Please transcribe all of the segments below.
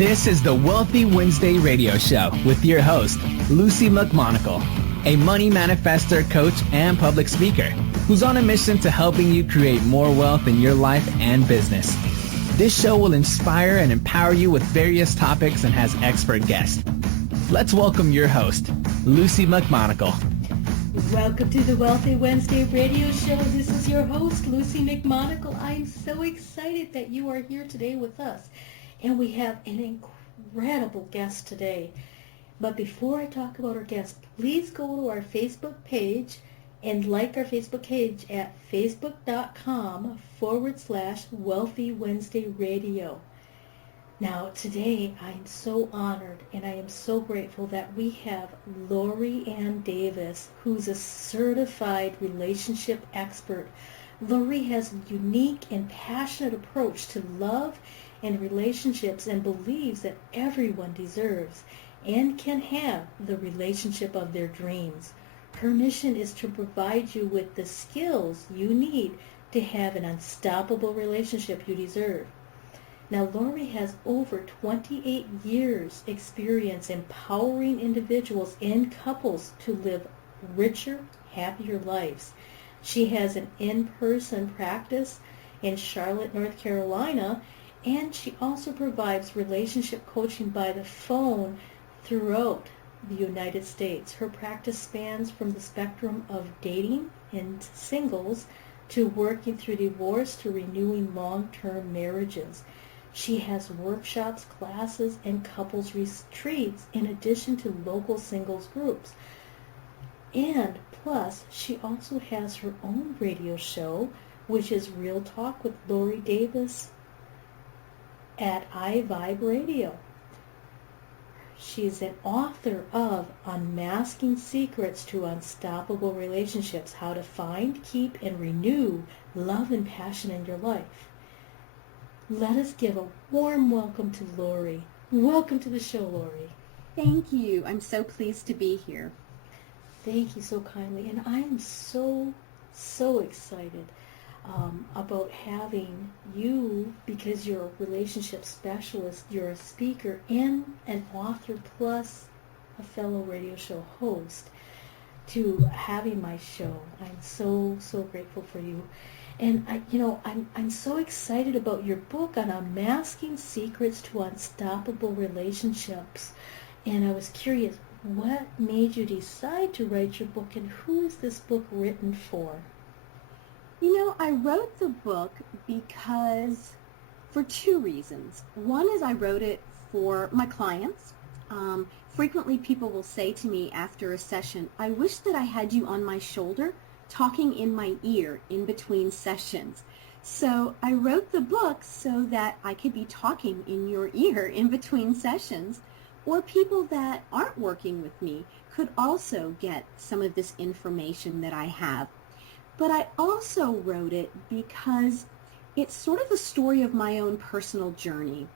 This is the Wealthy Wednesday radio show with your host, Lucy McMonagle, a money manifestor, coach, and public speaker who's on a mission to helping you create more wealth in your life and business. This show will inspire and empower you with various topics and has expert guests. Let's welcome your host, Lucy McMonagle. Welcome to the Wealthy Wednesday radio show. This is your host, Lucy McMonagle. I'm so excited that you are here today with us. And we have an incredible guest today. But before I talk about our guest, please go to our Facebook page and like our Facebook page at facebook.com/Wealthy Wednesday Radio. Now, today I'm so honored and I am so grateful that we have Lori Ann Davis, who's a certified relationship expert. Lori has a unique and passionate approach to love and relationships and believes that everyone deserves and can have the relationship of their dreams. Her mission is to provide you with the skills you need to have an unstoppable relationship you deserve. Now, Lori has over 28 years experience empowering individuals and couples to live richer, happier lives. She has an in-person practice in Charlotte, North Carolina, and she also provides relationship coaching by the phone throughout the United States. Her practice spans from the spectrum of dating and singles to working through divorce to renewing long-term marriages. She has workshops, classes, and couples retreats in addition to local singles groups. And plus, she also has her own radio show, which is Real Talk with Lori Davis at iVibe Radio. She's an author of Unmasking Secrets to Unstoppable Relationships, How to Find, Keep, and Renew Love and Passion in Your Life. Let us give a warm welcome to Lori. Welcome to the show, Lori. Thank you. I'm so pleased to be here. Thank you so kindly. And I am so excited about having you, because you're a relationship specialist, you're a speaker and an author plus a fellow radio show host, to having my show. I'm so grateful for you. And I'm so excited about your book on Unmasking Secrets to Unstoppable Relationships. And I was curious, what made you decide to write your book, and who is this book written for? I wrote the book because for two reasons. One is I wrote it for my clients. Frequently people will say to me after a session, I wish that I had you on my shoulder talking in my ear in between sessions. So I wrote the book so that I could be talking in your ear in between sessions, or people that aren't working with me could also get some of this information that I have. But I also wrote it because it's sort of a story of my own personal journey.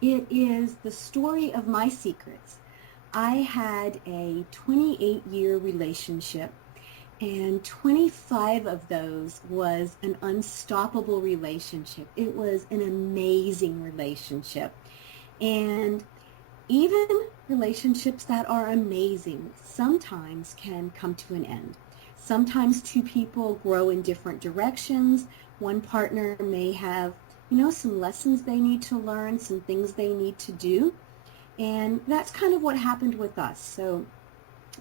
It is the story of my secrets. I had a 28-year relationship, and 25 of those was an unstoppable relationship. It was an amazing relationship. And even relationships that are amazing sometimes can come to an end. Sometimes two people grow in different directions. One partner may have, some lessons they need to learn, some things they need to do. And that's kind of what happened with us. So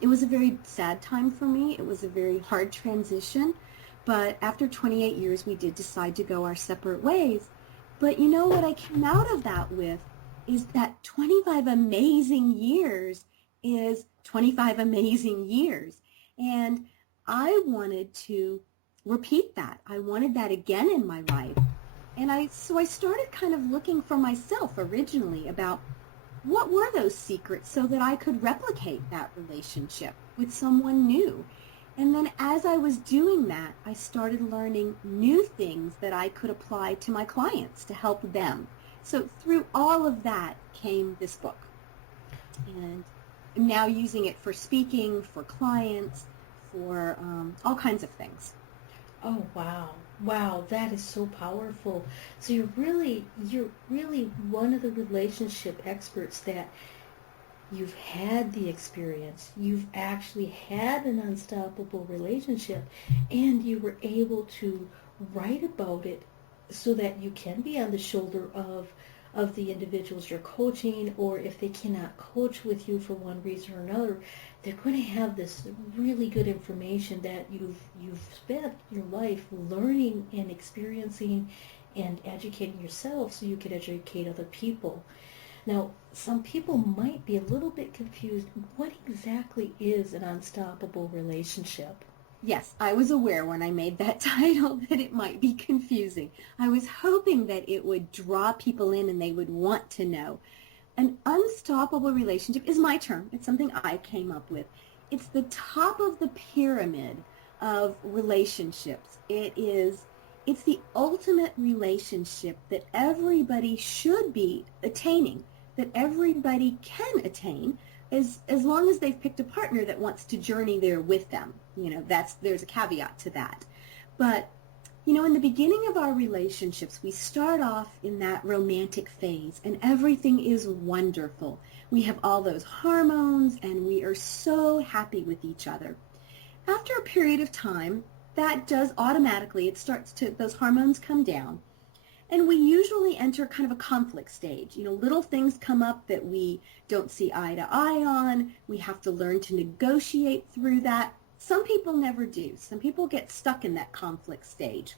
it was a very sad time for me. It was a very hard transition. But after 28 years, we did decide to go our separate ways. But what I came out of that with is that 25 amazing years is 25 amazing years. And I wanted to repeat that. I wanted that again in my life. And so I started kind of looking for myself originally about what were those secrets so that I could replicate that relationship with someone new. And then as I was doing that, I started learning new things that I could apply to my clients to help them. So through all of that came this book. And I'm now using it for speaking, for clients, for all kinds of things. Oh, wow. Wow, that is so powerful. So you're really one of the relationship experts that you've had the experience. You've actually had an unstoppable relationship, and you were able to write about it so that you can be on the shoulder of the individuals you're coaching, or if they cannot coach with you for one reason or another, they're going to have this really good information that you've spent your life learning and experiencing and educating yourself so you can educate other people. Now, some people might be a little bit confused. What exactly is an unstoppable relationship? Yes, I was aware when I made that title that it might be confusing. I was hoping that it would draw people in and they would want to know. An unstoppable relationship is my term. It's something I came up with. It's the top of the pyramid of relationships. It's the ultimate relationship that everybody should be attaining, that everybody can attain, as long as they've picked a partner that wants to journey there with them. There's a caveat to that. But, in the beginning of our relationships, we start off in that romantic phase, and everything is wonderful. We have all those hormones, and we are so happy with each other. After a period of time, that does automatically, those hormones come down. And we usually enter kind of a conflict stage. Little things come up that we don't see eye to eye on. We have to learn to negotiate through that. Some people never do. Some people get stuck in that conflict stage.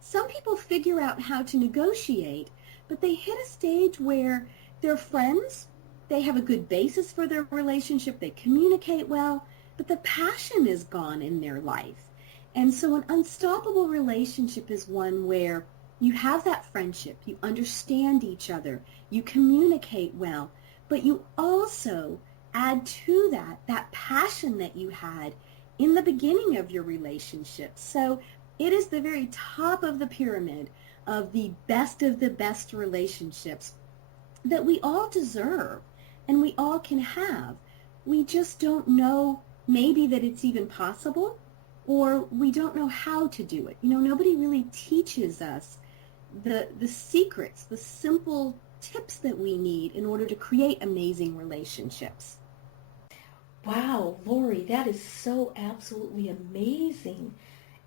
Some people figure out how to negotiate, but they hit a stage where they're friends, they have a good basis for their relationship, they communicate well, but the passion is gone in their life. And so an unstoppable relationship is one where you have that friendship, you understand each other, you communicate well, but you also add to that passion that you had in the beginning of your relationship. So it is the very top of the pyramid of the best relationships that we all deserve and we all can have. We just don't know maybe that it's even possible, or we don't know how to do it. Nobody really teaches us the secrets, the simple tips that we need in order to create amazing relationships. Wow, Lori, that is so absolutely amazing.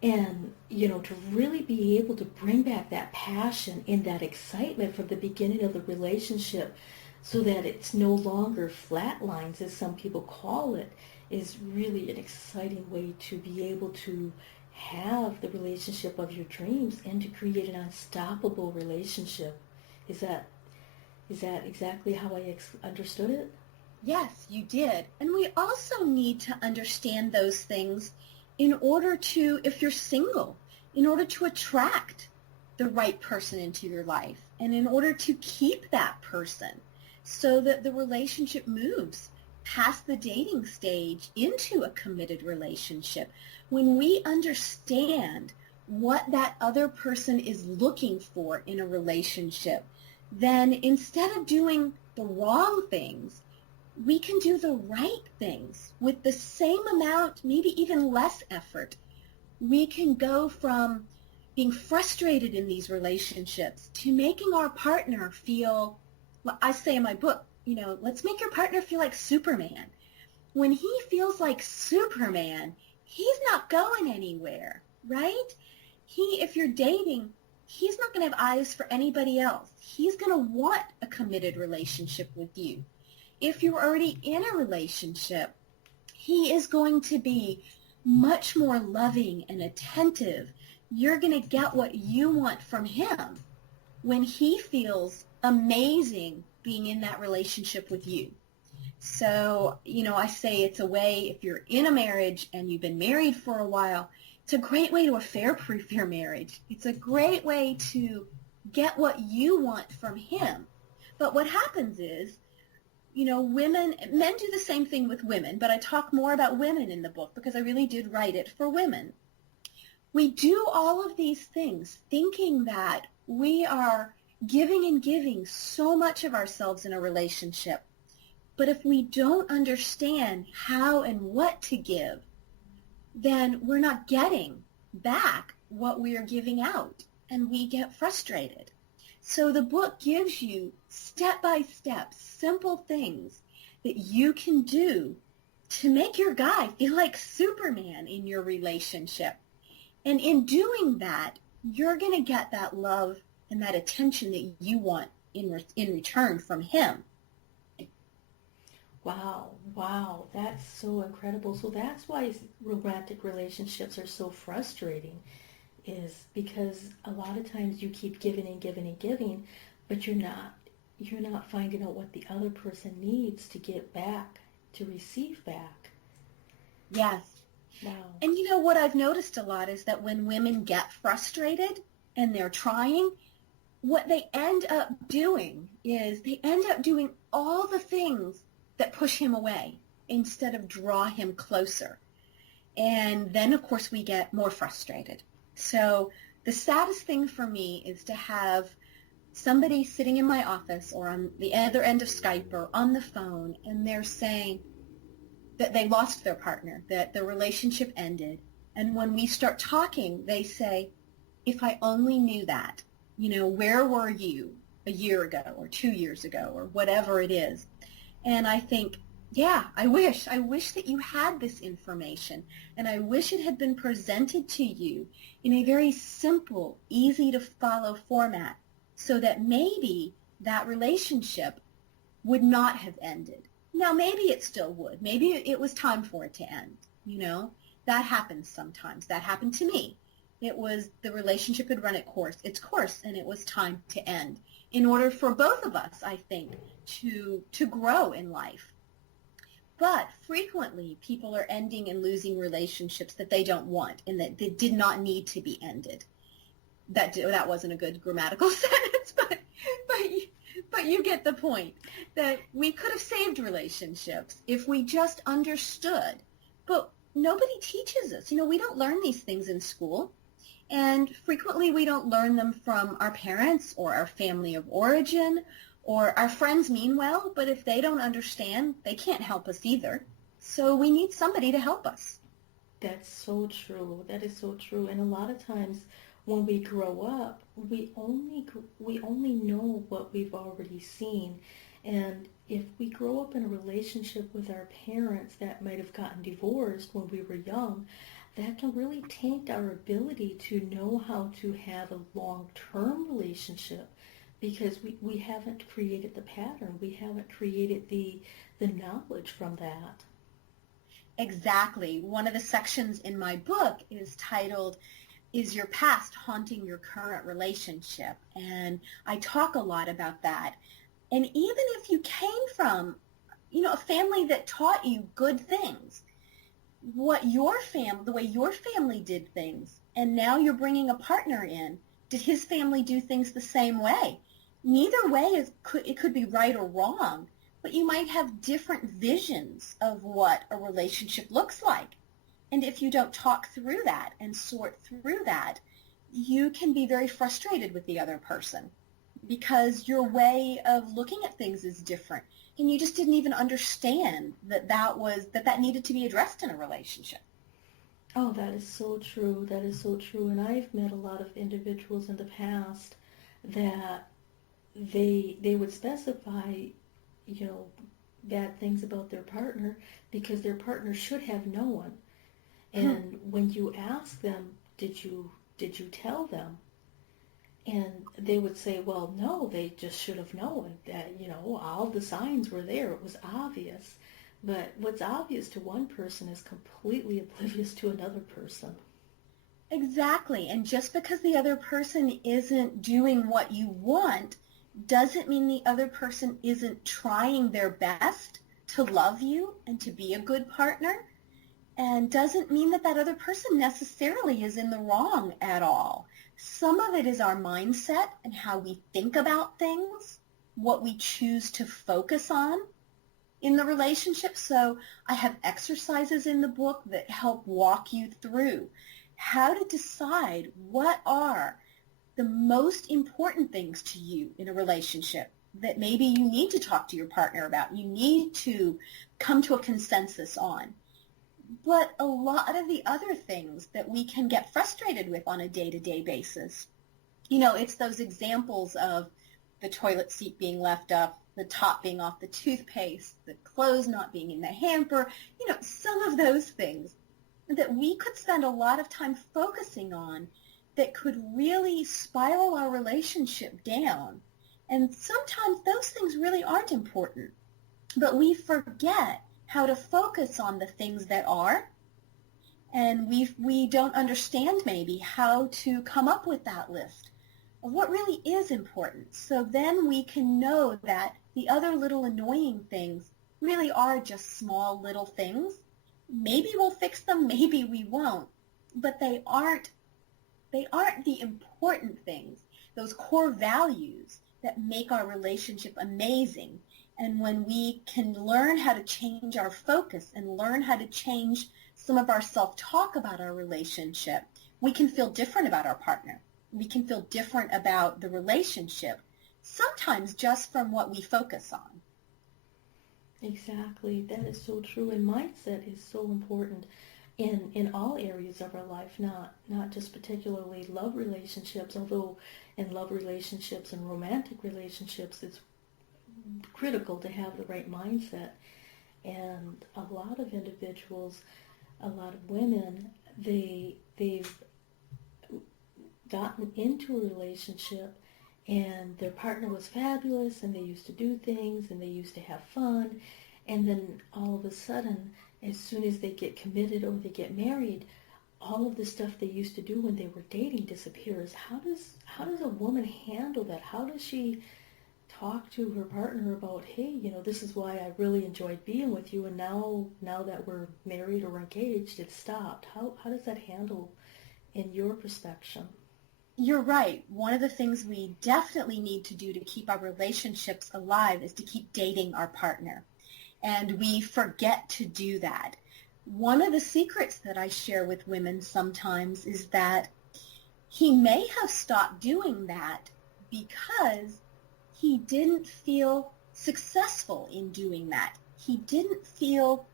And, to really be able to bring back that passion and that excitement from the beginning of the relationship so that it's no longer flat lines, as some people call it, is really an exciting way to be able to have the relationship of your dreams and to create an unstoppable relationship. Is that exactly how I understood it? Yes, you did. And we also need to understand those things in order to, if you're single, in order to attract the right person into your life and in order to keep that person so that the relationship moves past the dating stage into a committed relationship. When we understand what that other person is looking for in a relationship, then instead of doing the wrong things, we can do the right things with the same amount, maybe even less effort. We can go from being frustrated in these relationships to making our partner feel, I say in my book, let's make your partner feel like Superman. When he feels like Superman, he's not going anywhere, right? If you're dating, he's not going to have eyes for anybody else. He's going to want a committed relationship with you. If you're already in a relationship, he is going to be much more loving and attentive. You're going to get what you want from him when he feels amazing being in that relationship with you. So, I say it's a way, if you're in a marriage and you've been married for a while, it's a great way to affair-proof your marriage. It's a great way to get what you want from him. But what happens is, men do the same thing with women, but I talk more about women in the book because I really did write it for women. We do all of these things thinking that we are giving and giving so much of ourselves in a relationship. But if we don't understand how and what to give, then we're not getting back what we are giving out, and we get frustrated. So the book gives you step-by-step, simple things that you can do to make your guy feel like Superman in your relationship. And in doing that, you're going to get that love and that attention that you want in return from him. Wow, that's so incredible. So that's why romantic relationships are so frustrating, is because a lot of times you keep giving and giving and giving, but you're not finding out what the other person needs to get back, to receive back. Yes. Wow. And you know what I've noticed a lot is that when women get frustrated and they're trying, what they end up doing is they end up doing all the things that push him away instead of draw him closer. And then, of course, we get more frustrated. So the saddest thing for me is to have somebody sitting in my office or on the other end of Skype or on the phone, and they're saying that they lost their partner, that the relationship ended. And when we start talking, they say, if I only knew that, where were you a year ago or 2 years ago or whatever it is? And I think, yeah, I wish that you had this information, and I wish it had been presented to you in a very simple, easy to follow format so that maybe that relationship would not have ended. Now, maybe it still would. Maybe it was time for it to end, That happens sometimes. That happened to me. It was the relationship had run its course, and it was time to end in order for both of us, I think, to grow in life. But frequently, people are ending and losing relationships that they don't want and that they did not need to be ended. That wasn't a good grammatical sentence, but you get the point, that we could have saved relationships if we just understood. But nobody teaches us. We don't learn these things in school. And frequently we don't learn them from our parents or our family of origin, or our friends mean well, but if they don't understand, they can't help us either. So we need somebody to help us. That's so true. That is so true. And a lot of times when we grow up, we only know what we've already seen. And if we grow up in a relationship with our parents that might have gotten divorced when we were young, that can really taint our ability to know how to have a long-term relationship, because we haven't created the pattern. We haven't created the knowledge from that. Exactly. One of the sections in my book is titled, Is Your Past Haunting Your Current Relationship? And I talk a lot about that. And even if you came from, a family that taught you good things, the way your family did things, and now you're bringing a partner in, did his family do things the same way? Neither way it could be right or wrong, but you might have different visions of what a relationship looks like. And if you don't talk through that and sort through that, you can be very frustrated with the other person because your way of looking at things is different. And you just didn't even understand that needed to be addressed in a relationship. Oh, that is so true. That is so true. And I've met a lot of individuals in the past that they would specify, bad things about their partner because their partner should have known. And when you ask them, did you tell them? And they would say, well, no, they just should have known that, all the signs were there. It was obvious. But what's obvious to one person is completely oblivious to another person. Exactly. And just because the other person isn't doing what you want doesn't mean the other person isn't trying their best to love you and to be a good partner, and doesn't mean that other person necessarily is in the wrong at all. Some of it is our mindset and how we think about things, what we choose to focus on in the relationship. So I have exercises in the book that help walk you through how to decide what are the most important things to you in a relationship that maybe you need to talk to your partner about, you need to come to a consensus on. but a lot of the other things that we can get frustrated with on a day-to-day basis. It's those examples of the toilet seat being left up, the top being off the toothpaste, the clothes not being in the hamper, some of those things that we could spend a lot of time focusing on that could really spiral our relationship down. And sometimes those things really aren't important, but we forget how to focus on the things that are, and we don't understand maybe how to come up with that list of what really is important. So then we can know that the other little annoying things really are just small little things. Maybe we'll fix them, maybe we won't, but they aren't the important things, those core values that make our relationship amazing. And when we can learn how to change our focus and learn how to change some of our self-talk about our relationship, we can feel different about our partner. We can feel different about the relationship, sometimes just from what we focus on. Exactly. That is so true. And mindset is so important in all areas of our life, not just particularly love relationships, although in love relationships and romantic relationships, it's critical to have the right mindset. And a lot of individuals, a lot of women, they've gotten into a relationship and their partner was fabulous and they used to do things and they used to have fun, and then all of a sudden, as soon as they get committed or they get married, all of the stuff they used to do when they were dating disappears. How does a woman handle that? How does she talk to her partner about, hey, this is why I really enjoyed being with you, and now that we're married or engaged, it's stopped? How does that handle in your perspective? You're right. One of the things we definitely need to do to keep our relationships alive is to keep dating our partner. And we forget to do that. One of the secrets that I share with women sometimes is that he may have stopped doing that because he didn't feel successful in doing that. He didn't feel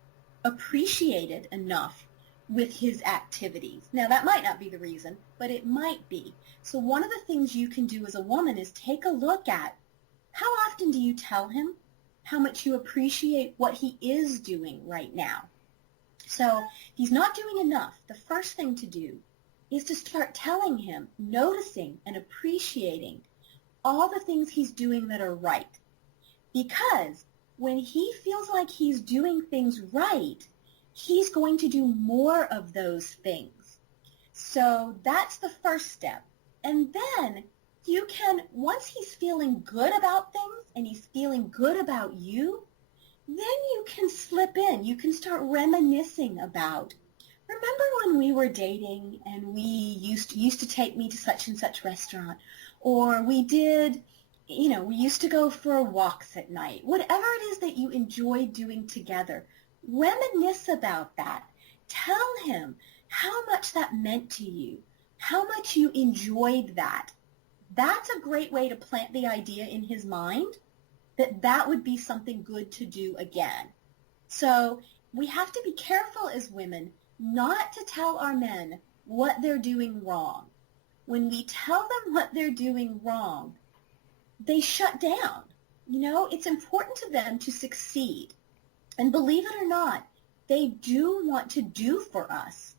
appreciated enough with his activities. Now, that might not be the reason, but it might be. So one of the things you can do as a woman is take a look at how often do you tell him how much you appreciate what he is doing right now. So he's not doing enough. The first thing to do is to start telling him, noticing and appreciating all the things he's doing that are right. Because when he feels like he's doing things right, he's going to do more of those things. So that's the first step. And then you can, once he's feeling good about things and he's feeling good about you, then you can slip in. You can start reminiscing about, remember when we were dating and we used to take me to such and such restaurant, or we did, we used to go for walks at night. Whatever it is that you enjoy doing together, reminisce about that. Tell him how much that meant to you, how much you enjoyed that. That's a great way to plant the idea in his mind that that would be something good to do again. So we have to be careful as women not to tell our men what they're doing wrong. When we tell them what they're doing wrong, they shut down. It's important to them to succeed. And believe it or not, they do want to do for us.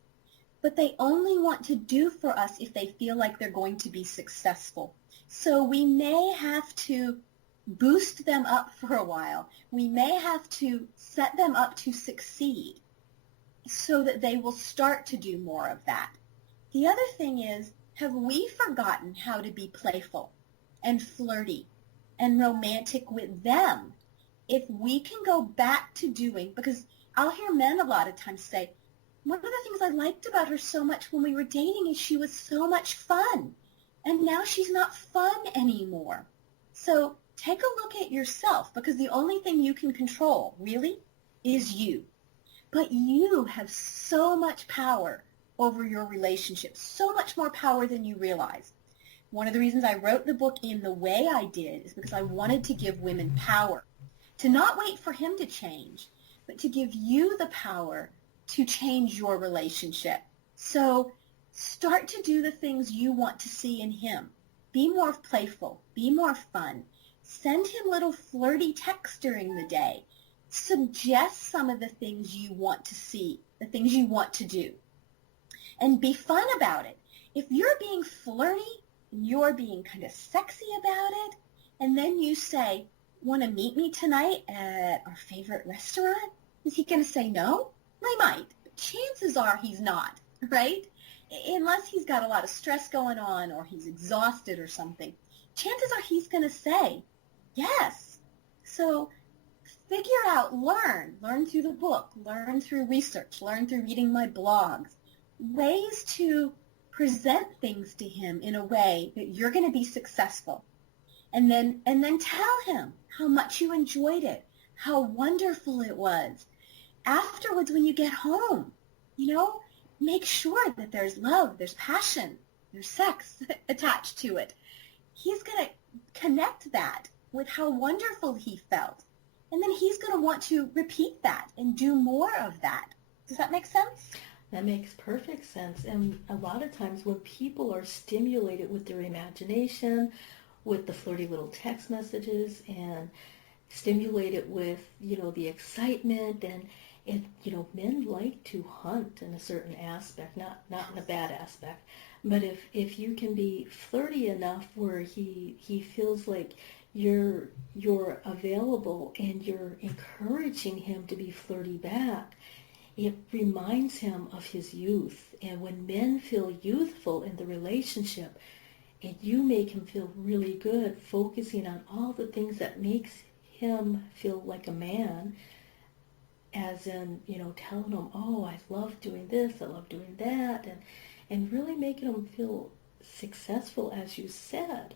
But they only want to do for us if they feel like they're going to be successful. So we may have to boost them up for a while. We may have to set them up to succeed so that they will start to do more of that. The other thing is, have we forgotten how to be playful and flirty and romantic with them? If we can go back to doing, because I'll hear men a lot of times say, one of the things I liked about her so much when we were dating is she was so much fun, and now she's not fun anymore. So take a look at yourself, because the only thing you can control, really, is you. But you have so much power over your relationship, so much more power than you realize. One of the reasons I wrote the book in the way I did is because I wanted to give women power, to not wait for him to change, but to give you the power to change your relationship. So start to do the things you want to see in him. Be more playful. Be more fun. Send him little flirty texts during the day. Suggest some of the things you want to see, the things you want to do. And be fun about it. If you're being flirty, and you're being kind of sexy about it, and then you say, want to meet me tonight at our favorite restaurant? Is he going to say no? He might. But chances are he's not, right? Unless he's got a lot of stress going on or he's exhausted or something. Chances are he's going to say yes. So figure out, learn through the book, learn through research, learn through reading my blogs, ways to present things to him in a way that you're going to be successful. And then tell him how much you enjoyed it, how wonderful it was. Afterwards, when you get home, make sure that there's love, there's passion, there's sex attached to it. He's going to connect that with how wonderful he felt. And then he's going to want to repeat that and do more of that. Does that make sense? That makes perfect sense. And a lot of times when people are stimulated with their imagination, with the flirty little text messages, and stimulated with, the excitement, and men like to hunt in a certain aspect, not in a bad aspect. But if you can be flirty enough where he feels like you're available and you're encouraging him to be flirty back, it reminds him of his youth. And when men feel youthful in the relationship, and you make him feel really good, focusing on all the things that makes him feel like a man, as in, telling him, oh, I love doing this, I love doing that, and really making him feel successful, as you said.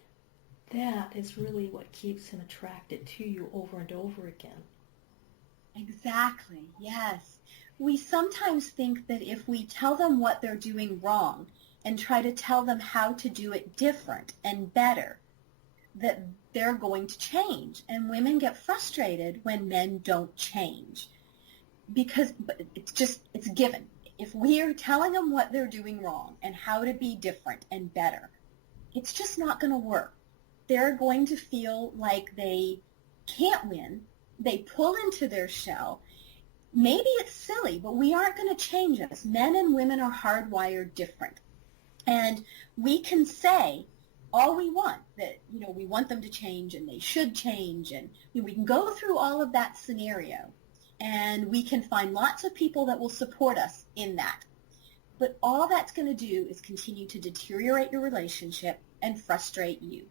That is really what keeps him attracted to you over and over again. Exactly, yes. We sometimes think that if we tell them what they're doing wrong and try to tell them how to do it different and better, that they're going to change. And women get frustrated when men don't change because it's given. If we are telling them what they're doing wrong and how to be different and better, it's just not going to work. They're going to feel like they can't win. They pull into their shell. Maybe it's silly, but we aren't going to change us. Men and women are hardwired different. And we can say all we want, that, we want them to change and they should change. And we can go through all of that scenario, and we can find lots of people that will support us in that. But all that's going to do is continue to deteriorate your relationship and frustrate you.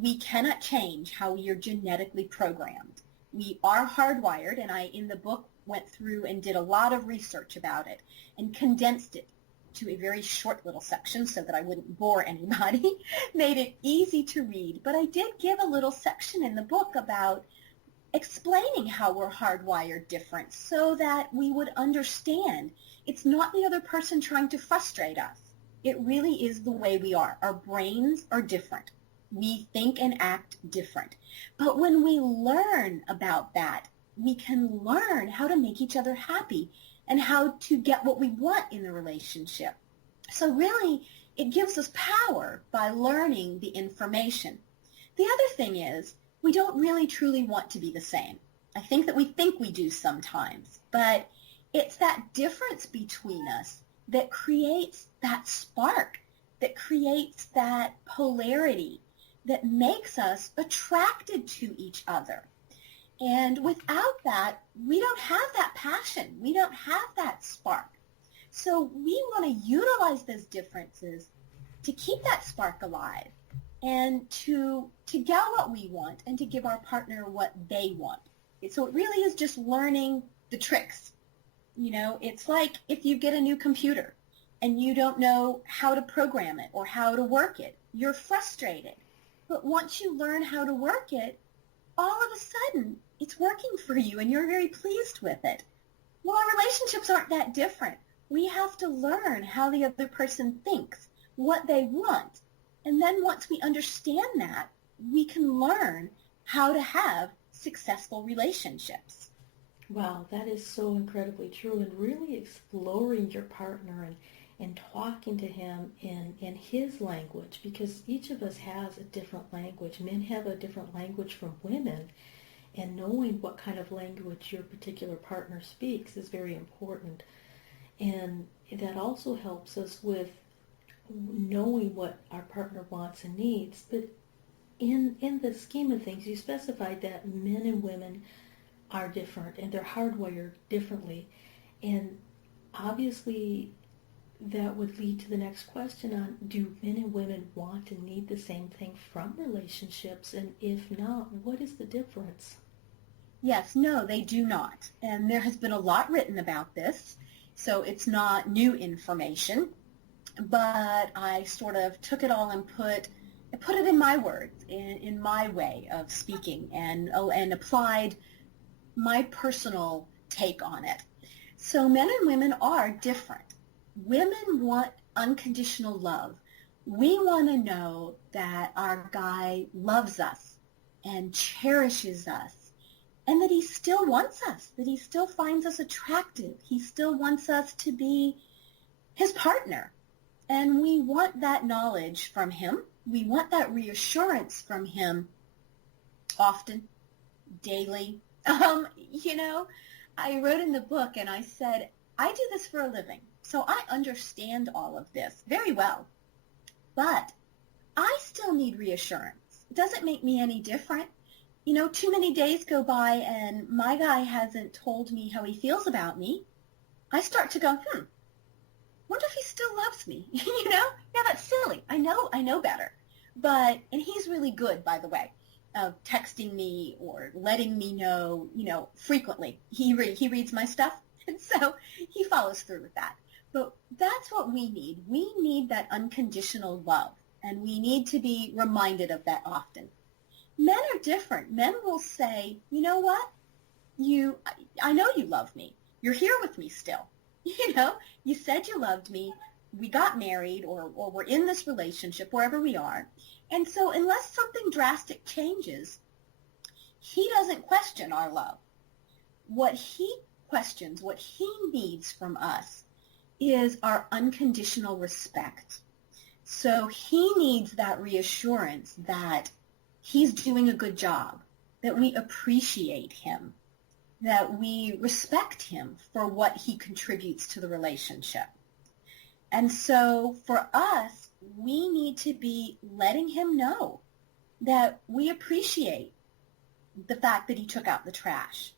We cannot change how we are genetically programmed. We are hardwired, and I, in the book, went through and did a lot of research about it and condensed it to a very short little section so that I wouldn't bore anybody, made it easy to read. But I did give a little section in the book about explaining how we're hardwired different so that we would understand it's not the other person trying to frustrate us. It really is the way we are. Our brains are different. We think and act different. But when we learn about that, we can learn how to make each other happy and how to get what we want in the relationship. So really, it gives us power by learning the information. The other thing is, we don't really truly want to be the same. I think that we think we do sometimes, but it's that difference between us that creates that spark, that creates that polarity, that makes us attracted to each other. And without that, we don't have that passion. We don't have that spark. So we want to utilize those differences to keep that spark alive and to get what we want and to give our partner what they want. So it really is just learning the tricks. It's like if you get a new computer and you don't know how to program it or how to work it, you're frustrated. But once you learn how to work it, all of a sudden, it's working for you and you're very pleased with it. Well, our relationships aren't that different. We have to learn how the other person thinks, what they want. And then once we understand that, we can learn how to have successful relationships. Wow, that is so incredibly true. And really exploring your partner and talking to him in his language, because each of us has a different language. Men have a different language from women, and knowing what kind of language your particular partner speaks is very important. And that also helps us with knowing what our partner wants and needs. But in the scheme of things, you specified that men and women are different and they're hardwired differently. And obviously that would lead to the next question on, do men and women want and need the same thing from relationships? And if not, what is the difference? Yes, no, they do not. And there has been a lot written about this, so it's not new information. But I sort of took it all and put it in my words, in my way of speaking, and applied my personal take on it. So men and women are different. Women want unconditional love. We want to know that our guy loves us and cherishes us, and that he still wants us, that he still finds us attractive. He still wants us to be his partner. And we want that knowledge from him. We want that reassurance from him often, daily. I wrote in the book and I said, I do this for a living, so I understand all of this very well. But I still need reassurance. It doesn't make me any different. Too many days go by and my guy hasn't told me how he feels about me. I start to go, wonder if he still loves me. Yeah, that's silly. I know better. And he's really good, by the way, of texting me or letting me know, frequently. He reads my stuff, and so he follows through with that. But that's what we need. We need that unconditional love, and we need to be reminded of that often. Men are different. Men will say, you know what? I know you love me. You're here with me still. You said you loved me. We got married or we're in this relationship, wherever we are. And so unless something drastic changes, he doesn't question our love. What he questions, what he needs from us is our unconditional respect. So he needs that reassurance that he's doing a good job, that we appreciate him, that we respect him for what he contributes to the relationship. And so for us, we need to be letting him know that we appreciate the fact that he took out the trash,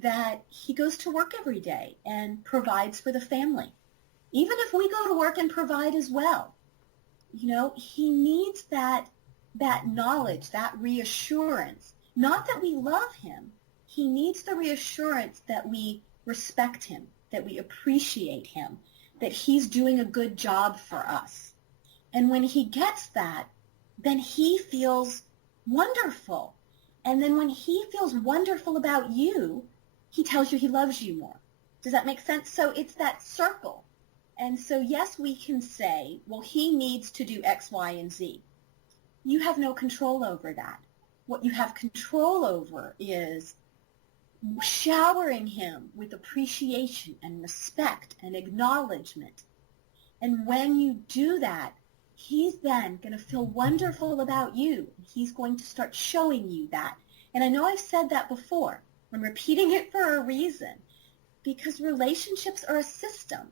that he goes to work every day and provides for the family. Even if we go to work and provide as well, he needs that knowledge, that reassurance. Not that we love him. He needs the reassurance that we respect him, that we appreciate him, that he's doing a good job for us. And when he gets that, then he feels wonderful. And then when he feels wonderful about you, he tells you he loves you more. Does that make sense? So it's that circle. And so, yes, we can say, well, he needs to do X, Y, and Z. You have no control over that. What you have control over is showering him with appreciation and respect and acknowledgement. And when you do that, he's then going to feel wonderful about you. He's going to start showing you that. And I know I've said that before. I'm repeating it for a reason, because relationships are a system.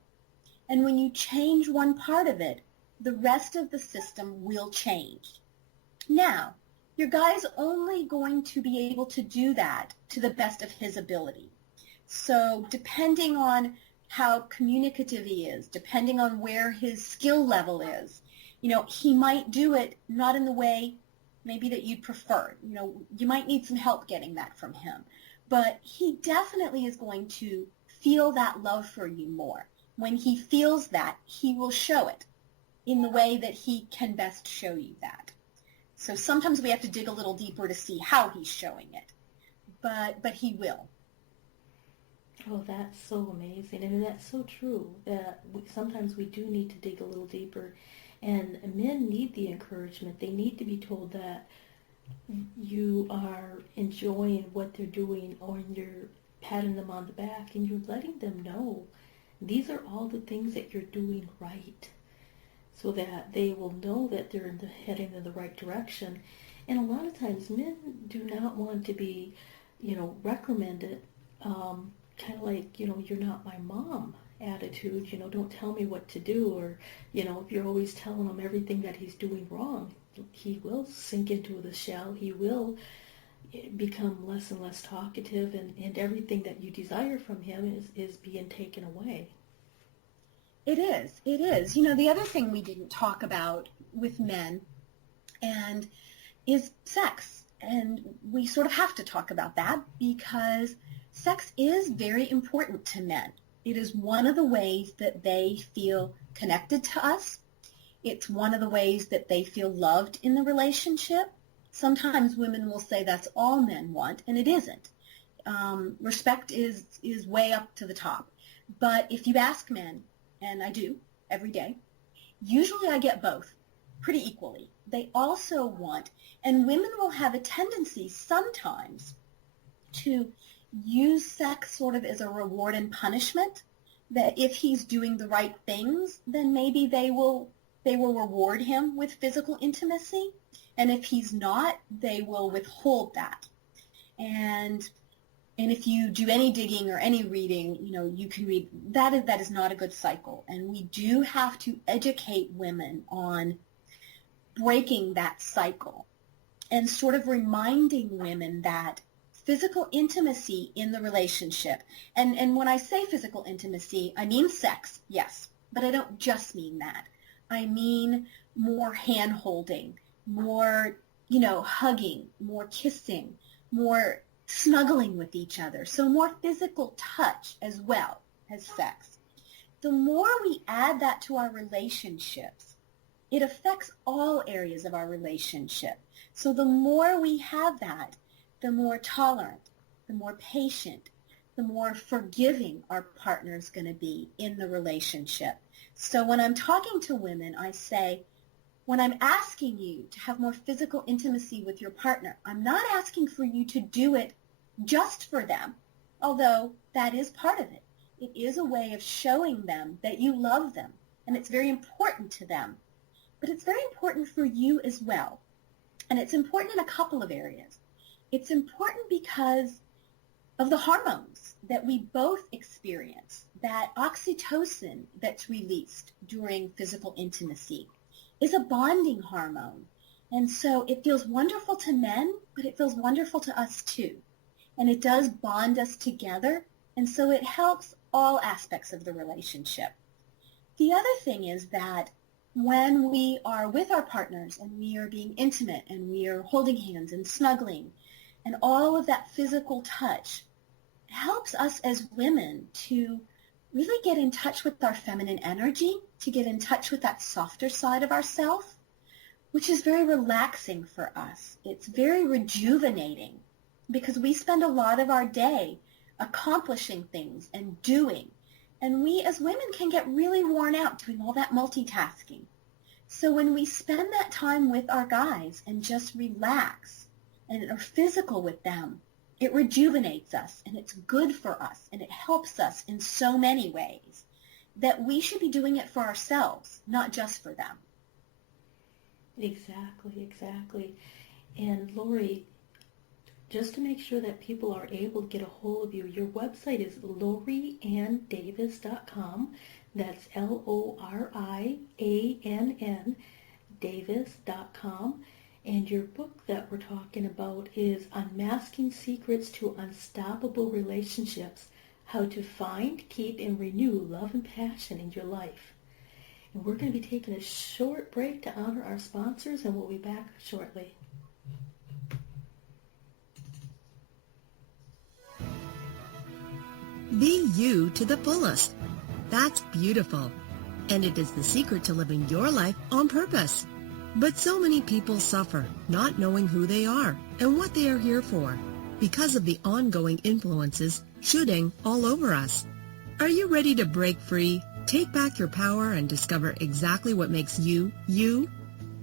And when you change one part of it, the rest of the system will change. Now, your guy's only going to be able to do that to the best of his ability. So depending on how communicative he is, depending on where his skill level is, he might do it not in the way maybe that you'd prefer. You might need some help getting that from him. But he definitely is going to feel that love for you more. When he feels that, he will show it in the way that he can best show you that. So sometimes we have to dig a little deeper to see how he's showing it, but he will. Oh, that's so amazing. I mean, that's so true. Sometimes we do need to dig a little deeper, and men need the encouragement. They need to be told that you are enjoying what they're doing, or you're patting them on the back, and you're letting them know these are all the things that you're doing right, so that they will know that they're heading in the right direction. And a lot of times men do not want to be, reprimanded, kind of like, you're not my mom attitude, don't tell me what to do, or, if you're always telling him everything that he's doing wrong, he will sink into the shell. He will become less and less talkative, and everything that you desire from him is being taken away. It is. It is. The other thing we didn't talk about with men and is sex. And we sort of have to talk about that because sex is very important to men. It is one of the ways that they feel connected to us. It's one of the ways that they feel loved in the relationship. Sometimes women will say that's all men want, and it isn't. Respect is way up to the top. But if you ask men, and I do every day, usually I get both pretty equally. They also want, and women will have a tendency sometimes to use sex sort of as a reward and punishment, that if he's doing the right things, then maybe they will reward him with physical intimacy, and if he's not, they will withhold that. And if you do any digging or any reading, you can read that is not a good cycle, and we do have to educate women on breaking that cycle and sort of reminding women that physical intimacy in the relationship, and when I say physical intimacy, I mean sex, yes, but I don't just mean that. I mean more hand-holding, more, hugging, more kissing, more snuggling with each other, so more physical touch as well as sex. The more we add that to our relationships, it affects all areas of our relationship. So the more we have that, the more tolerant, the more patient, the more forgiving our partner is going to be in the relationship. So when I'm talking to women, I say, when I'm asking you to have more physical intimacy with your partner, I'm not asking for you to do it just for them, although that is part of it. It is a way of showing them that you love them, and it's very important to them. But it's very important for you as well. And it's important in a couple of areas. It's important because of the hormones that we both experience, that oxytocin that's released during physical intimacy is a bonding hormone. And so it feels wonderful to men, but it feels wonderful to us too. And it does bond us together, and so it helps all aspects of the relationship. The other thing is that when we are with our partners and we are being intimate and we are holding hands and snuggling and all of that physical touch, it helps us as women to really get in touch with our feminine energy, to get in touch with that softer side of ourselves, which is very relaxing for us. It's very rejuvenating because we spend a lot of our day accomplishing things and doing. And we as women can get really worn out doing all that multitasking. So when we spend that time with our guys and just relax and are physical with them, it rejuvenates us and it's good for us and it helps us in so many ways that we should be doing it for ourselves, not just for them. Exactly. And Lori, just to make sure that people are able to get a hold of you, your website is lorianndavis.com. That's LORIANN Davis.com. And your book that we're talking about is Unmasking Secrets to Unstoppable Relationships, How to Find, Keep, and Renew Love and Passion in Your Life. And we're going to be taking a short break to honor our sponsors, and we'll be back shortly. Be you to the fullest. That's beautiful. And it is the secret to living your life on purpose. But so many people suffer not knowing who they are and what they are here for because of the ongoing influences shooting all over us. Are you ready to break free, take back your power, and discover exactly what makes you, you?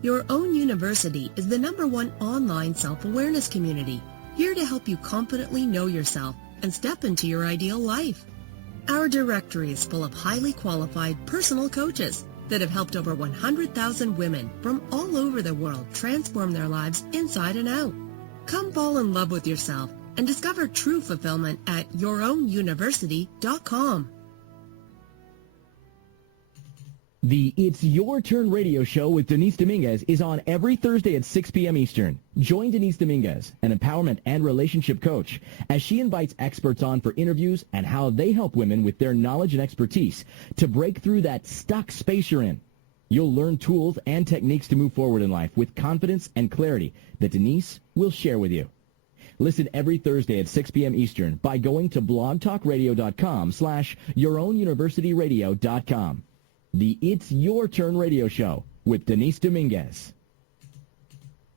Your Own University is the #1 online self-awareness community, here to help you confidently know yourself and step into your ideal life. Our directory is full of highly qualified personal coaches that have helped over 100,000 women from all over the world transform their lives inside and out. Come fall in love with yourself and discover true fulfillment at yourownuniversity.com. The It's Your Turn radio show with Denise Dominguez is on every Thursday at 6 p.m. Eastern. Join Denise Dominguez, an empowerment and relationship coach, as she invites experts on for interviews and how they help women with their knowledge and expertise to break through that stuck space you're in. You'll learn tools and techniques to move forward in life with confidence and clarity that Denise will share with you. Listen every Thursday at 6 p.m. Eastern by going to blogtalkradio.com/yourownuniversityradio.com. The It's Your Turn radio show with Denise Dominguez.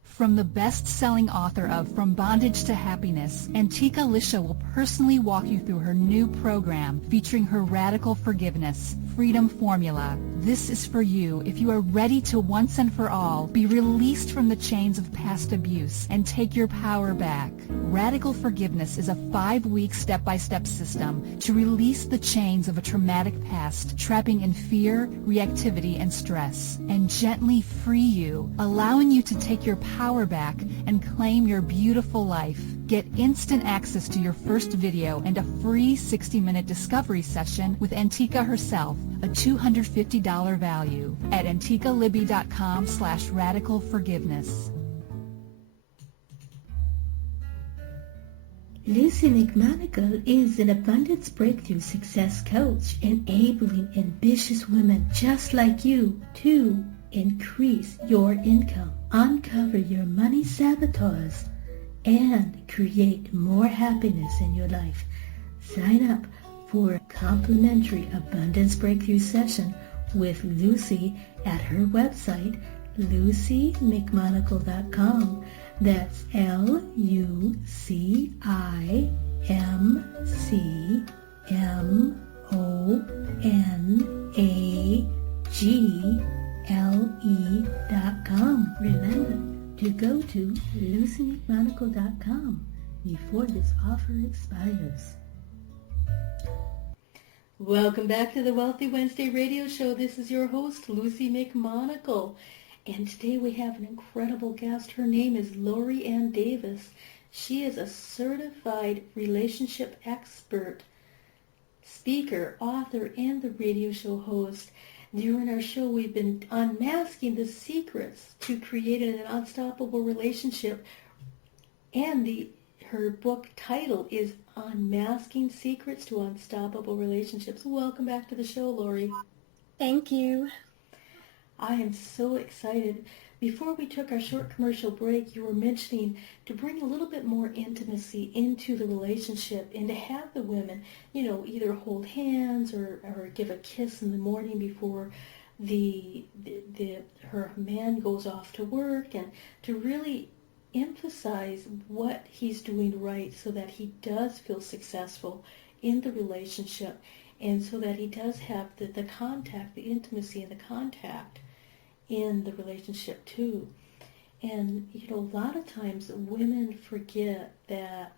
From the best-selling author of From Bondage to Happiness, Antika Lisha will personally walk you through her new program featuring her Radical Forgiveness Freedom Formula. This is for you if you are ready to once and for all be released from the chains of past abuse and take your power back. Radical Forgiveness is a 5-week step-by-step system to release the chains of a traumatic past, trapping in fear, reactivity, and stress, and gently free you, allowing you to take your power back and claim your beautiful life. Get instant access to your first video and a free 60-minute discovery session with Antika herself, a $250 value, at antikalibby.com/radicalforgiveness. Lucy McMonigle is an abundance breakthrough success coach, enabling ambitious women just like you to increase your income, uncover your money sabotage, and create more happiness in your life. Sign up for a complimentary abundance breakthrough session with Lucy at her website, lucymcmonagle.com. That's LucyMcMonagle.com. Remember to go to lucymcmonagle.com before this offer expires. Welcome back to the Wealthy Wednesday radio show. This is your host, Lucy McMonigle. And today we have an incredible guest. Her name is Lori Ann Davis. She is a certified relationship expert, speaker, author, and the radio show host. During our show, we've been unmasking the secrets to creating an unstoppable relationship. And her book title is Unmasking Secrets to Unstoppable Relationships. Welcome back to the show, Lori. Thank you. I am so excited. Before we took our short commercial break, you were mentioning to bring a little bit more intimacy into the relationship and to have the women, either hold hands or give a kiss in the morning before her man goes off to work, and to really emphasize what he's doing right so that he does feel successful in the relationship, and so that he does have the contact, the intimacy and the contact in the relationship too. And a lot of times women forget that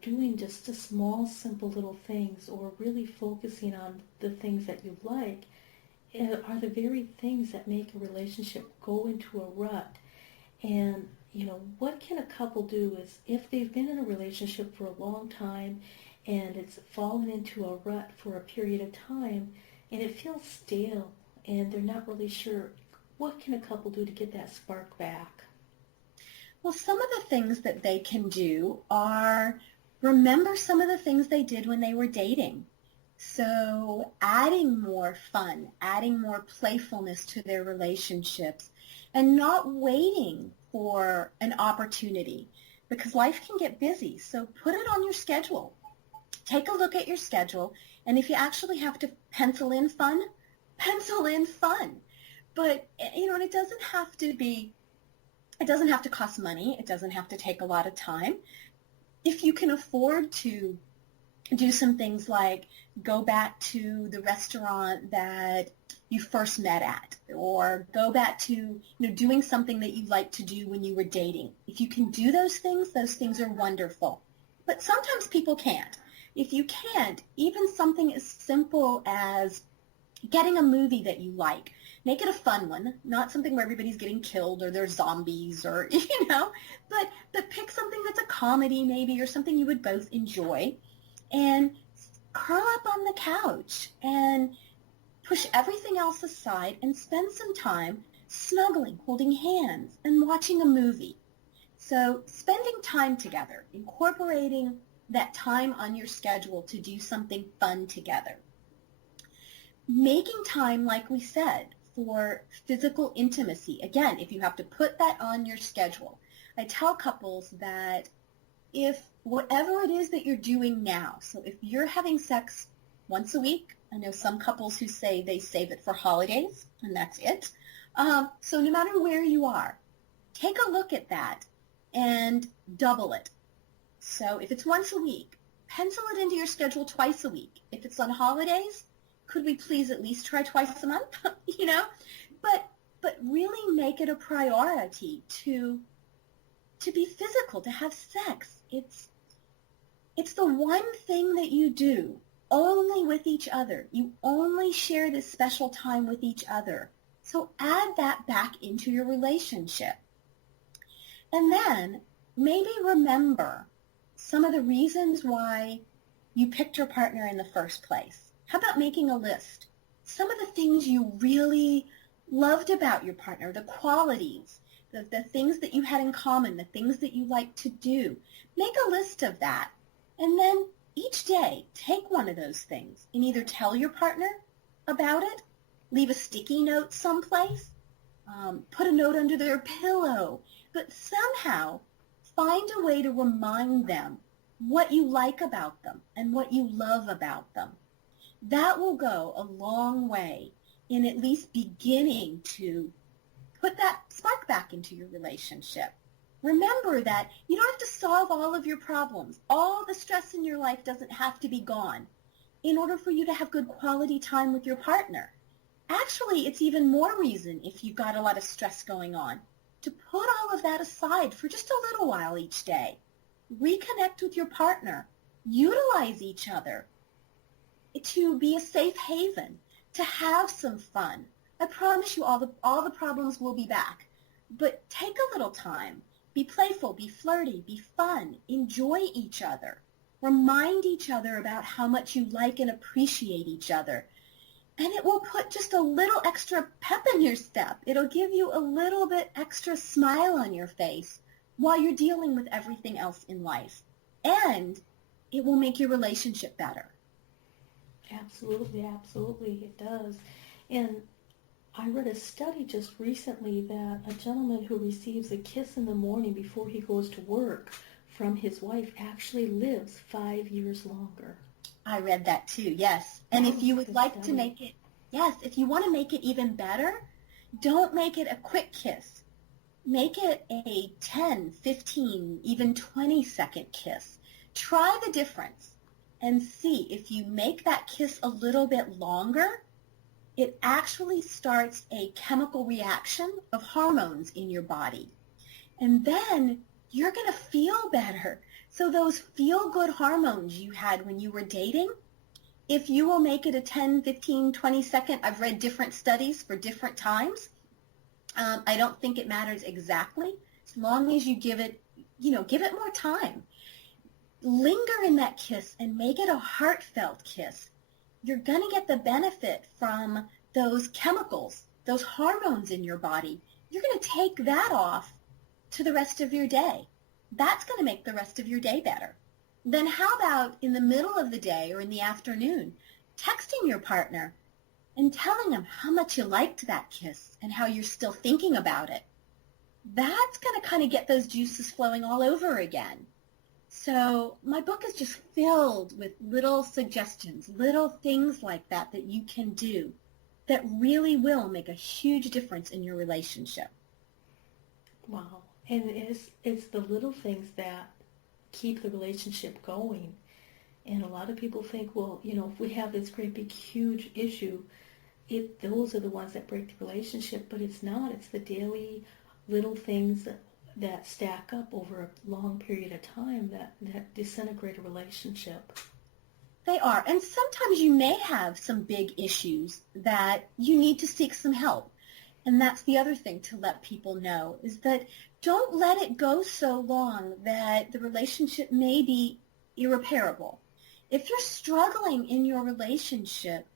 doing just the small simple little things, or really focusing on the things that you like, are the very things that make a relationship go into a rut. And what can a couple do is, if they've been in a relationship for a long time and it's fallen into a rut for a period of time and it feels stale and they're not really sure, what can a couple do to get that spark back? Well, some of the things that they can do are remember some of the things they did when they were dating. So adding more fun, adding more playfulness to their relationships, and not waiting for an opportunity, because life can get busy. So put it on your schedule. Take a look at your schedule, and if you actually have to pencil in fun, pencil in fun. But, and it doesn't have to cost money. It doesn't have to take a lot of time. If you can afford to do some things like go back to the restaurant that you first met at, or go back to, doing something that you liked to do when you were dating. If you can do those things are wonderful. But sometimes people can't. If you can't, even something as simple as getting a movie that you like. Make it a fun one, not something where everybody's getting killed or there's zombies or, but pick something that's a comedy maybe or something you would both enjoy and curl up on the couch and push everything else aside and spend some time snuggling, holding hands, and watching a movie. So spending time together, incorporating that time on your schedule to do something fun together. Making time, like we said, for physical intimacy. Again, if you have to put that on your schedule. I tell couples that if whatever it is that you're doing now, so if you're having sex once a week, I know some couples who say they save it for holidays, and that's it. So no matter where you are, take a look at that and double it. So if it's once a week, pencil it into your schedule twice a week. If it's on holidays, could we please at least try twice a month? But really make it a priority to be physical, to have sex. It's the one thing that you do only with each other. You only share this special time with each other. So add that back into your relationship. And then maybe remember some of the reasons why you picked your partner in the first place. How about making a list? Some of the things you really loved about your partner, the qualities, the things that you had in common, the things that you like to do. Make a list of that. And then each day, take one of those things and either tell your partner about it, leave a sticky note someplace, put a note under their pillow, but somehow find a way to remind them what you like about them and what you love about them. That will go a long way in at least beginning to put that spark back into your relationship. Remember that you don't have to solve all of your problems. All the stress in your life doesn't have to be gone in order for you to have good quality time with your partner. Actually, it's even more reason, if you've got a lot of stress going on, to put all of that aside for just a little while each day. Reconnect with your partner. Utilize each other to be a safe haven, to have some fun. I promise you all the problems will be back. But take a little time. Be playful, be flirty, be fun. Enjoy each other. Remind each other about how much you like and appreciate each other. And it will put just a little extra pep in your step. It'll give you a little bit extra smile on your face while you're dealing with everything else in life. And it will make your relationship better. Absolutely, absolutely, it does. And I read a study just recently that a gentleman who receives a kiss in the morning before he goes to work from his wife actually lives 5 years longer. I read that too, yes. And if you would like to make it, if you want to make it even better, don't make it a quick kiss. Make it a 10, 15, even 20-second kiss. Try the difference and see if you make that kiss a little bit longer, it actually starts a chemical reaction of hormones in your body. And then you're going to feel better. So those feel-good hormones you had when you were dating, if you will make it a 10, 15, 20-second, I've read different studies for different times. I don't think it matters exactly, as long as you give it more time. Linger in that kiss and make it a heartfelt kiss. You're going to get the benefit from those chemicals, those hormones in your body. You're going to take that off to the rest of your day. That's going to make the rest of your day better. Then how about in the middle of the day or in the afternoon, texting your partner and telling them how much you liked that kiss and how you're still thinking about it. That's going to kind of get those juices flowing all over again. So my book is just filled with little suggestions, little things like that that you can do that really will make a huge difference in your relationship. Wow. And it's the little things that keep the relationship going. And a lot of people think, well, if we have this great big huge issue, those are the ones that break the relationship, but it's not. It's the daily little things that stack up over a long period of time that disintegrate a relationship. They are. And sometimes you may have some big issues that you need to seek some help. And that's the other thing to let people know, is that don't let it go so long that the relationship may be irreparable. If you're struggling in your relationship,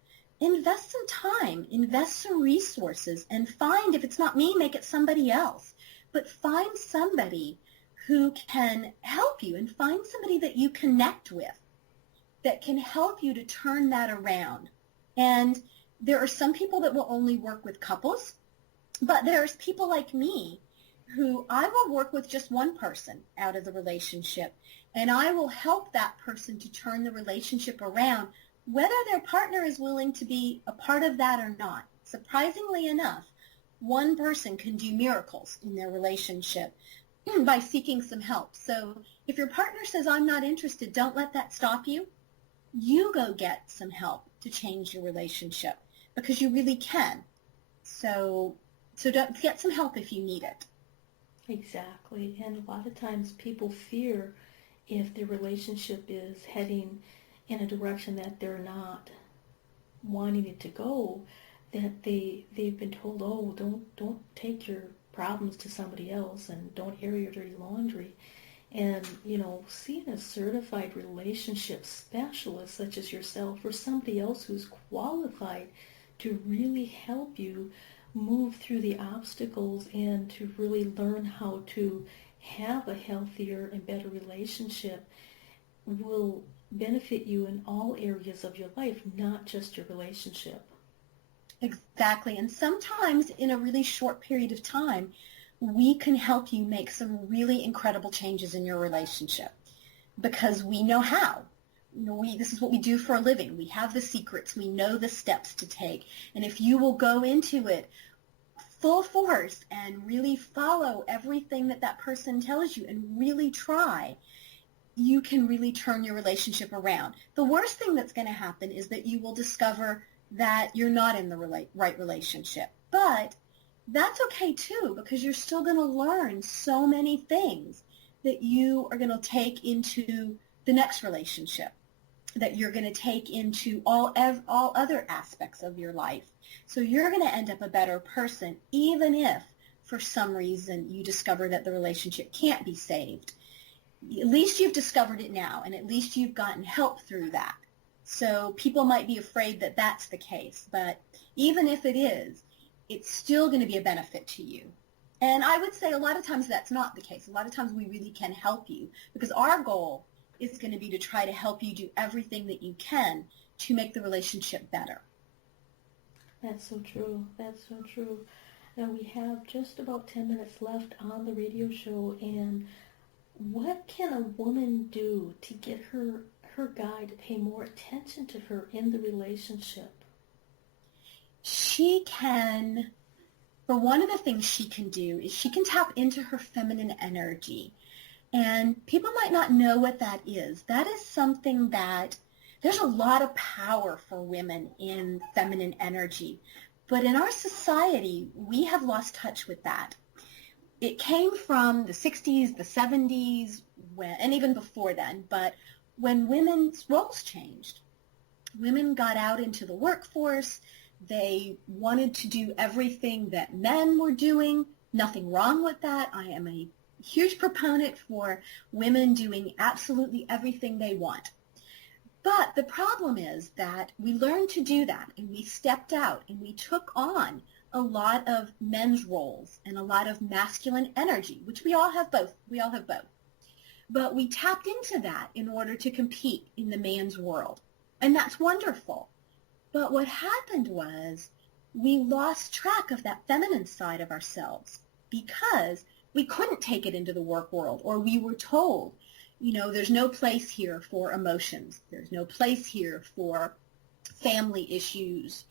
invest some time, invest some resources, and find, if it's not me, make it somebody else. But find somebody who can help you, and find somebody that you connect with that can help you to turn that around. And there are some people that will only work with couples, but there's people like me who I will work with just one person out of the relationship, and I will help that person to turn the relationship around, whether their partner is willing to be a part of that or not. Surprisingly enough, one person can do miracles in their relationship by seeking some help. So if your partner says, I'm not interested, don't let that stop you. You go get some help to change your relationship, because you really can. So don't, get some help if you need it. Exactly. And a lot of times people fear, if their relationship is heading in a direction that they're not wanting it to go, that they've been told, oh, don't take your problems to somebody else, and don't air your dirty laundry. And, seeing a certified relationship specialist such as yourself, or somebody else who's qualified to really help you move through the obstacles and to really learn how to have a healthier and better relationship, will benefit you in all areas of your life, not just your relationship. Exactly. And sometimes in a really short period of time, we can help you make some really incredible changes in your relationship, because we know how. This is what we do for a living. We have the secrets. We know the steps to take. And if you will go into it full force and really follow everything that person tells you and really try, you can really turn your relationship around. The worst thing that's going to happen is that you will discover that you're not in the right relationship. But that's okay too, because you're still going to learn so many things that you are going to take into the next relationship, that you're going to take into all other aspects of your life. So you're going to end up a better person, even if for some reason you discover that the relationship can't be saved. At least you've discovered it now, and at least you've gotten help through that. So people might be afraid that that's the case, but even if it is, it's still going to be a benefit to you. And I would say a lot of times that's not the case. A lot of times we really can help you, because our goal is going to be to try to help you do everything that you can to make the relationship better. That's so true. That's so true. Now we have just about 10 minutes left on the radio show, and what can a woman do to get her guy to pay more attention to her in the relationship? She can, for one of the things she can do is she can tap into her feminine energy. And people might not know what that is. That is something that, there's a lot of power for women in feminine energy. But in our society, we have lost touch with that. It came from the 60s, the 70s, and even before then, but when women's roles changed. Women got out into the workforce. They wanted to do everything that men were doing. Nothing wrong with that. I am a huge proponent for women doing absolutely everything they want. But the problem is that we learned to do that, and we stepped out, and we took on a lot of men's roles and a lot of masculine energy, which we all have both. We all have both. But we tapped into that in order to compete in the man's world. And that's wonderful. But what happened was we lost track of that feminine side of ourselves because we couldn't take it into the work world, or we were told, there's no place here for emotions. There's no place here for family issues,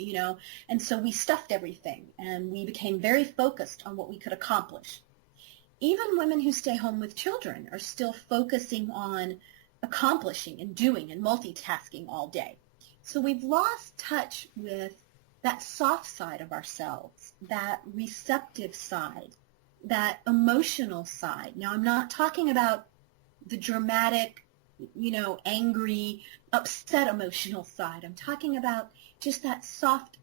and so we stuffed everything, and we became very focused on what we could accomplish. Even women who stay home with children are still focusing on accomplishing and doing and multitasking all day. So we've lost touch with that soft side of ourselves, that receptive side. that emotional side. Now, I'm not talking about the dramatic, angry, upset emotional side. I'm talking about just that soft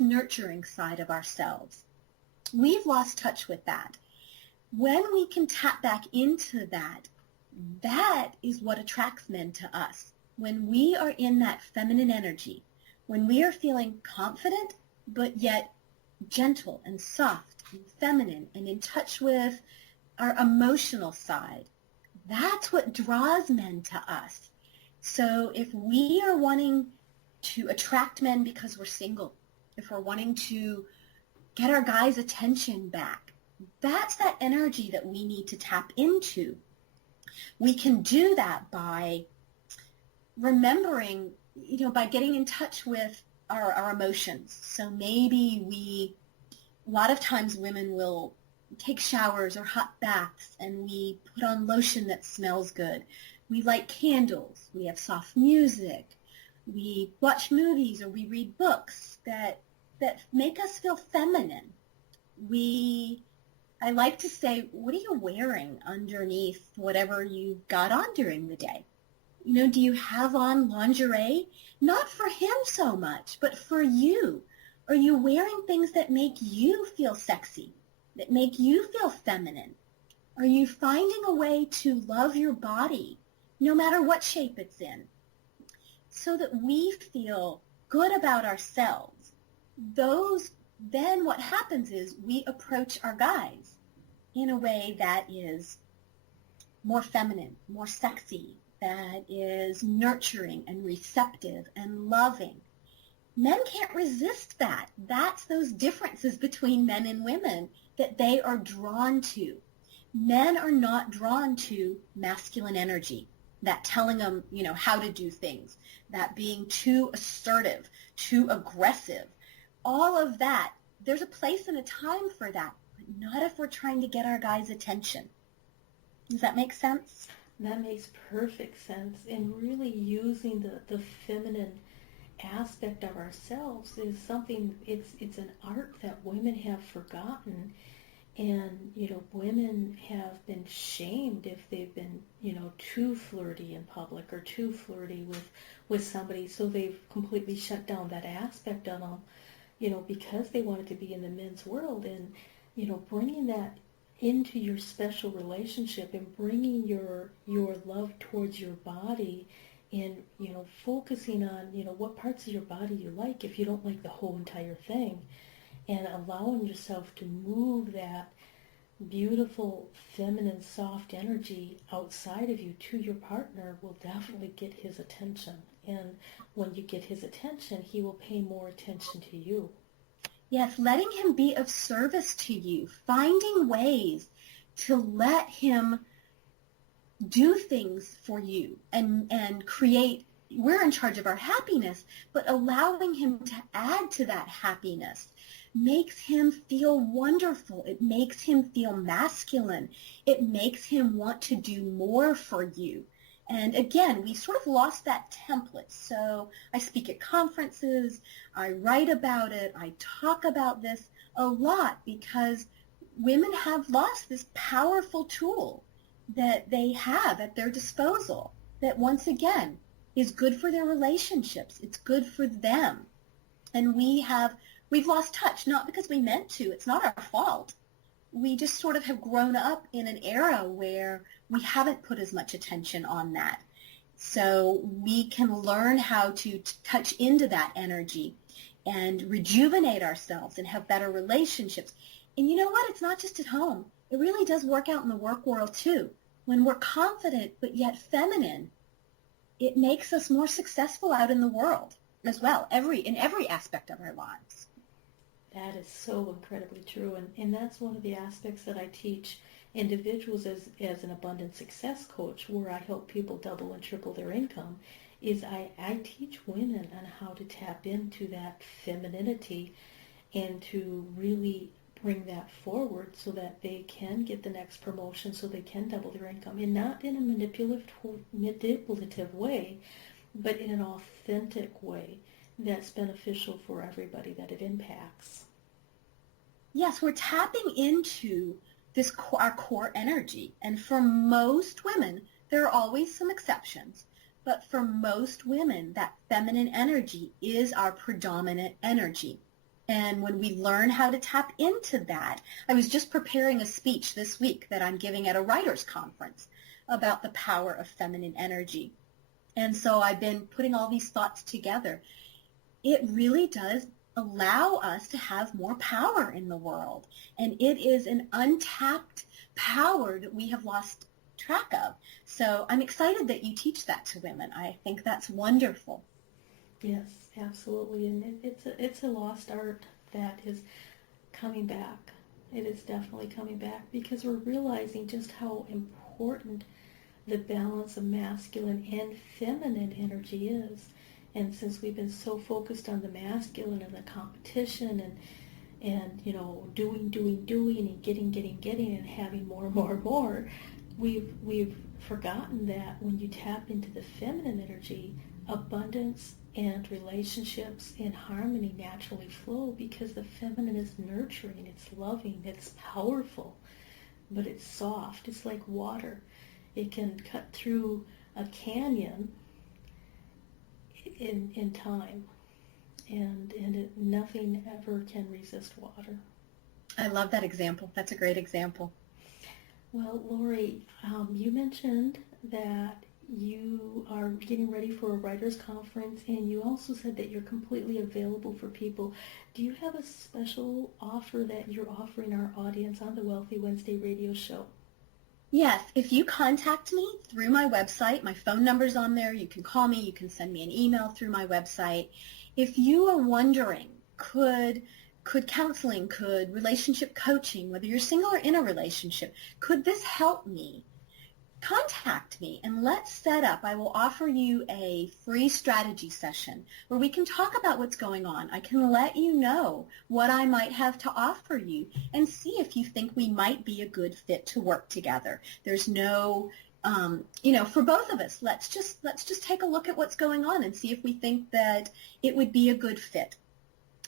nurturing side of ourselves. We've lost touch with that. When we can tap back into that, that is what attracts men to us. When we are in that feminine energy, when we are feeling confident, but yet gentle and soft and feminine and in touch with our emotional side, that's what draws men to us. So if we are wanting to attract men because we're single, if we're wanting to get our guys' attention back, that's that energy that we need to tap into. We can do that by remembering, by getting in touch with our emotions. So maybe a lot of times women will take showers or hot baths, and we put on lotion that smells good. We light candles. We have soft music. We watch movies or we read books that make us feel feminine. I like to say, what are you wearing underneath whatever you got on during the day? Do you have on lingerie? Not for him so much, but for you. Are you wearing things that make you feel sexy, that make you feel feminine? Are you finding a way to love your body, no matter what shape it's in, so that we feel good about ourselves? Then what happens is we approach our guys in a way that is more feminine, more sexy, that is nurturing and receptive and loving. Men can't resist that. That's those differences between men and women that they are drawn to. Men are not drawn to masculine energy, that telling them, how to do things, that being too assertive, too aggressive. All of that, there's a place and a time for that, but not if we're trying to get our guys' attention. Does that make sense? That makes perfect sense. And really using the feminine aspect of ourselves is something, it's an art that women have forgotten. And, women have been shamed if they've been, too flirty in public or too flirty with somebody. So they've completely shut down that aspect of them, because they wanted to be in the men's world. And, bringing that into your special relationship and bringing your love towards your body and, focusing on, what parts of your body you like if you don't like the whole entire thing, and allowing yourself to move that beautiful, feminine, soft energy outside of you to your partner will definitely get his attention. And when you get his attention, he will pay more attention to you. Yes, letting him be of service to you, finding ways to let him do things for you and create. We're in charge of our happiness, but allowing him to add to that happiness makes him feel wonderful. It makes him feel masculine. It makes him want to do more for you. And again, we sort of lost that template. So I speak at conferences, I write about it, I talk about this a lot because women have lost this powerful tool that they have at their disposal that, once again, is good for their relationships. It's good for them. And we've lost touch, not because we meant to. It's not our fault. We just sort of have grown up in an era where we haven't put as much attention on that. So we can learn how to touch into that energy and rejuvenate ourselves and have better relationships. And you know what? It's not just at home. It really does work out in the work world too. When we're confident but yet feminine, it makes us more successful out in the world as well, in every aspect of our lives. That is so incredibly true. And that's one of the aspects that I teach individuals as an abundant success coach, where I help people double and triple their income, is I teach women on how to tap into that femininity and to really bring that forward so that they can get the next promotion, so they can double their income, and not in a manipulative way, but in an authentic way that's beneficial for everybody that it impacts. Yes, we're tapping into our core energy. And for most women, there are always some exceptions, but for most women, that feminine energy is our predominant energy. And when we learn how to tap into that, I was just preparing a speech this week that I'm giving at a writers' conference about the power of feminine energy. And so I've been putting all these thoughts together. It really does allow us to have more power in the world. And it is an untapped power that we have lost track of. So I'm excited that you teach that to women. I think that's wonderful. Yes, absolutely. And it's a lost art that is coming back. It is definitely coming back because we're realizing just how important the balance of masculine and feminine energy is. And since we've been so focused on the masculine and the competition and doing and getting and having more, we've forgotten that when you tap into the feminine energy, abundance and relationships and harmony naturally flow because the feminine is nurturing, it's loving, it's powerful, but it's soft. It's like water. It can cut through a canyon in time, and nothing ever can resist water. I love that example. That's a great example. Well, Lori, you mentioned that you are getting ready for a writers' conference, and you also said that you're completely available for people. Do you have a special offer that you're offering our audience on the Wealthy Wednesday radio show? Yes, if you contact me through my website, my phone number's on there, you can call me, you can send me an email through my website. If you are wondering, could counseling, could relationship coaching, whether you're single or in a relationship, could this help me? Contact me and let's set up. I will offer you a free strategy session where we can talk about what's going on. I can let you know what I might have to offer you and see if you think we might be a good fit to work together. There's no, for both of us, let's just take a look at what's going on and see if we think that it would be a good fit.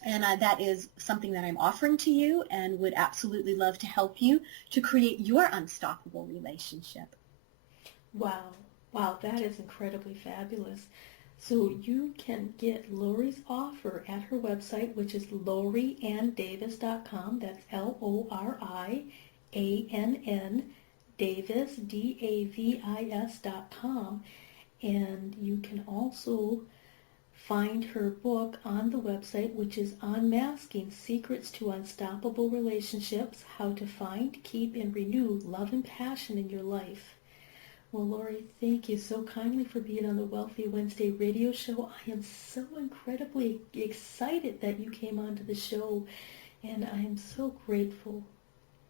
And that is something that I'm offering to you and would absolutely love to help you to create your unstoppable relationship. Wow, that is incredibly fabulous. So you can get Lori's offer at her website, which is lorianndavis.com. That's LORIANN Davis, DAVIS.com. And you can also find her book on the website, which is Unmasking Secrets to Unstoppable Relationships, How to Find, Keep, and Renew Love and Passion in Your Life. Well, Lori, thank you so kindly for being on the Wealthy Wednesday radio show. I am so incredibly excited that you came onto the show, and I am so grateful.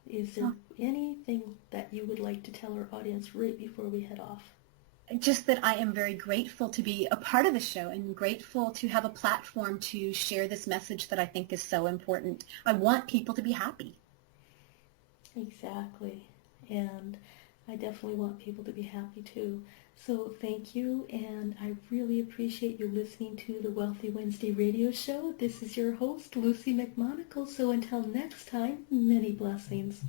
Is there anything that you would like to tell our audience right before we head off? Just that I am very grateful to be a part of the show and grateful to have a platform to share this message that I think is so important. I want people to be happy. Exactly. And I definitely want people to be happy too. So thank you, and I really appreciate you listening to the Wealthy Wednesday radio show. This is your host, Lucy McMonagle. So until next time, many blessings.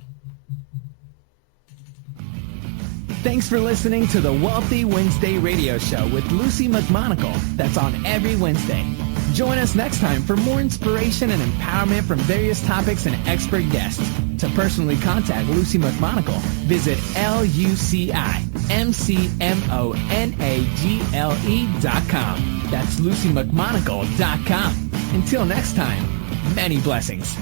Thanks for listening to the Wealthy Wednesday radio show with Lucy McMonagle. That's on every Wednesday. Join us next time for more inspiration and empowerment from various topics and expert guests. To personally contact Lucy McMonagle, visit LucyMcMonagle.com. That's LucyMcMonagle.com. Until next time, many blessings.